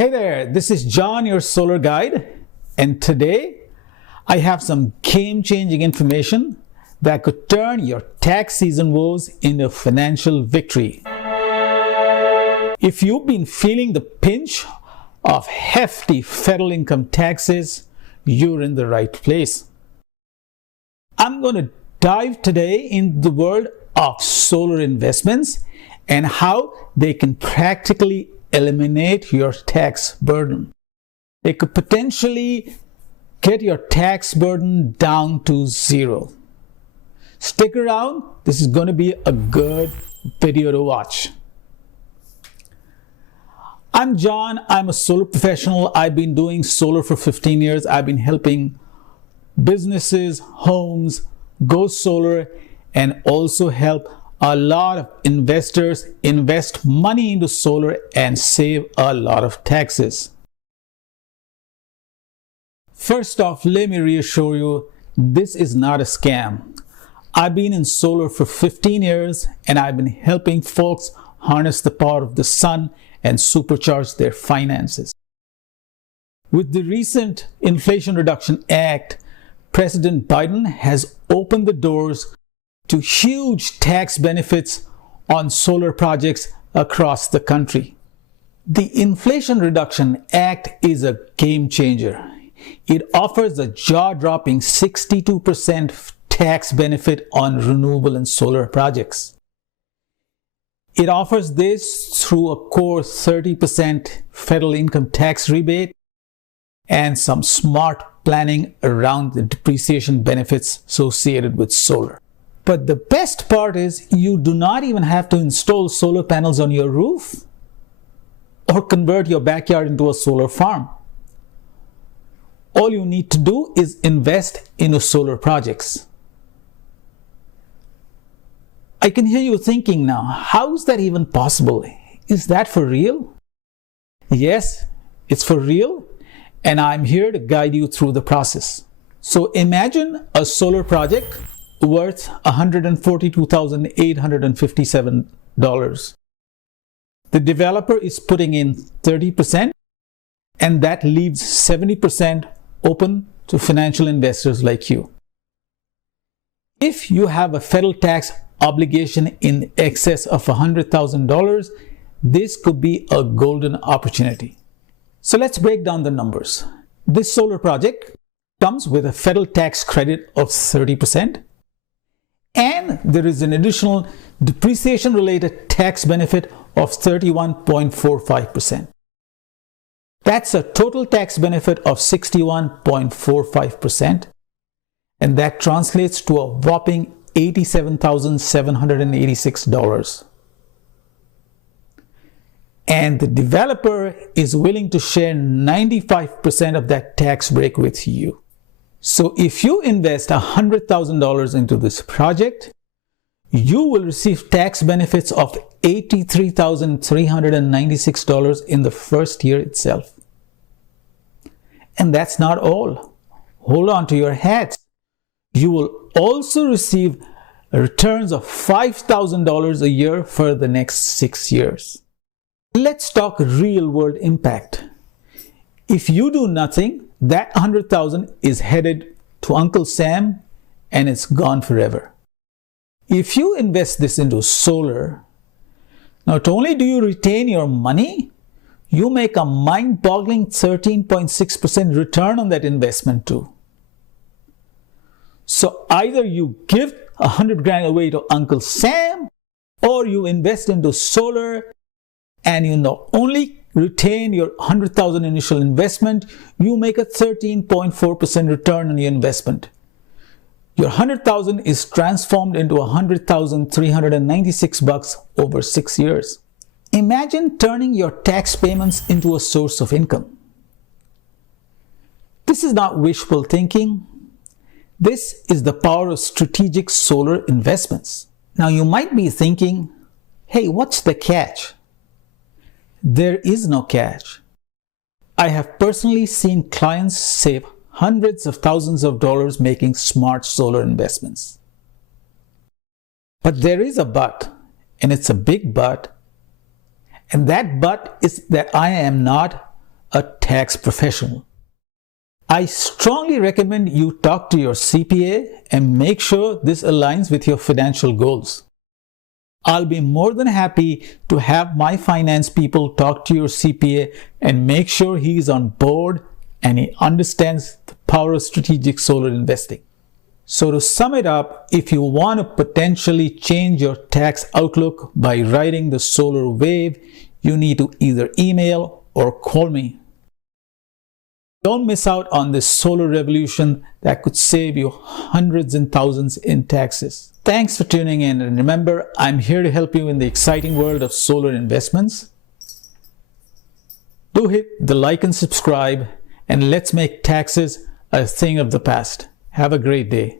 Hey there, this is John, your solar guide, and today I have some game-changing information that could turn your tax season woes into financial victory. If you've been feeling the pinch of hefty federal income taxes, you're in the right place. I'm going to dive today into the world of solar investments and how they can practically eliminate your tax burden. It could potentially get your tax burden down to zero. Stick around, this is going to be a good video to watch. I'm John, I'm a solar professional. I've been doing solar for 15 years. I've been helping businesses, homes go solar and also help a lot of investors invest money into solar and save a lot of taxes. First off, let me reassure you, this is not a scam. I've been in solar for 15 years and I've been helping folks harness the power of the sun and supercharge their finances. With the recent Inflation Reduction Act, President Biden has opened the doors to huge tax benefits on solar projects across the country. The Inflation Reduction Act is a game changer. It offers a jaw-dropping 62% tax benefit on renewable and solar projects. It offers this through a core 30% federal income tax rebate and some smart planning around the depreciation benefits associated with solar. But the best part is you do not even have to install solar panels on your roof or convert your backyard into a solar farm. All you need to do is invest in solar projects. I can hear you thinking now, how is that even possible? Is that for real? Yes, it's for real, and I'm here to guide you through the process. So imagine a solar project worth $142,857. The developer is putting in 30%, and that leaves 70% open to financial investors like you. If you have a federal tax obligation in excess of $100,000, this could be a golden opportunity. So let's break down the numbers. This solar project comes with a federal tax credit of 30%, and there is an additional depreciation related tax benefit of 31.45%. That's a total tax benefit of 61.45%, and that translates to a whopping $87,786. And the developer is willing to share 95% of that tax break with you. So if you invest $100,000 into this project, you will receive tax benefits of $83,396 in the first year itself. And that's not all. Hold on to your hats. You will also receive returns of $5,000 a year for the next 6 years. Let's talk real world impact. If you do nothing, that $100,000 is headed to Uncle Sam and it's gone forever. If you invest this into solar, not only do you retain your money, you make a mind-boggling 13.6% return on that investment too. So either you give $100,000 away to Uncle Sam, or you invest into solar and you not only retain your $100,000 initial investment, you make a 13.4% return on your investment. Your $100,000 is transformed into $100,396 over 6 years. Imagine turning your tax payments into a source of income. This is not wishful thinking. This is the power of strategic solar investments. Now you might be thinking, hey, what's the catch? There is no catch. I have personally seen clients save hundreds of thousands of dollars making smart solar investments. But there is a but, and it's a big but, And that but is that I am not a tax professional. I strongly recommend you talk to your CPA and make sure this aligns with your financial goals. I'll be more than happy to have my finance people talk to your CPA and make sure he's on board and he understands the power of strategic solar investing. So to sum it up, if you want to potentially change your tax outlook by riding the solar wave, you need to either email or call me. Don't miss out on this solar revolution that could save you hundreds and thousands in taxes. Thanks for tuning in, and remember, I'm here to help you in the exciting world of solar investments. Do hit the like and subscribe, and let's make taxes a thing of the past. Have a great day.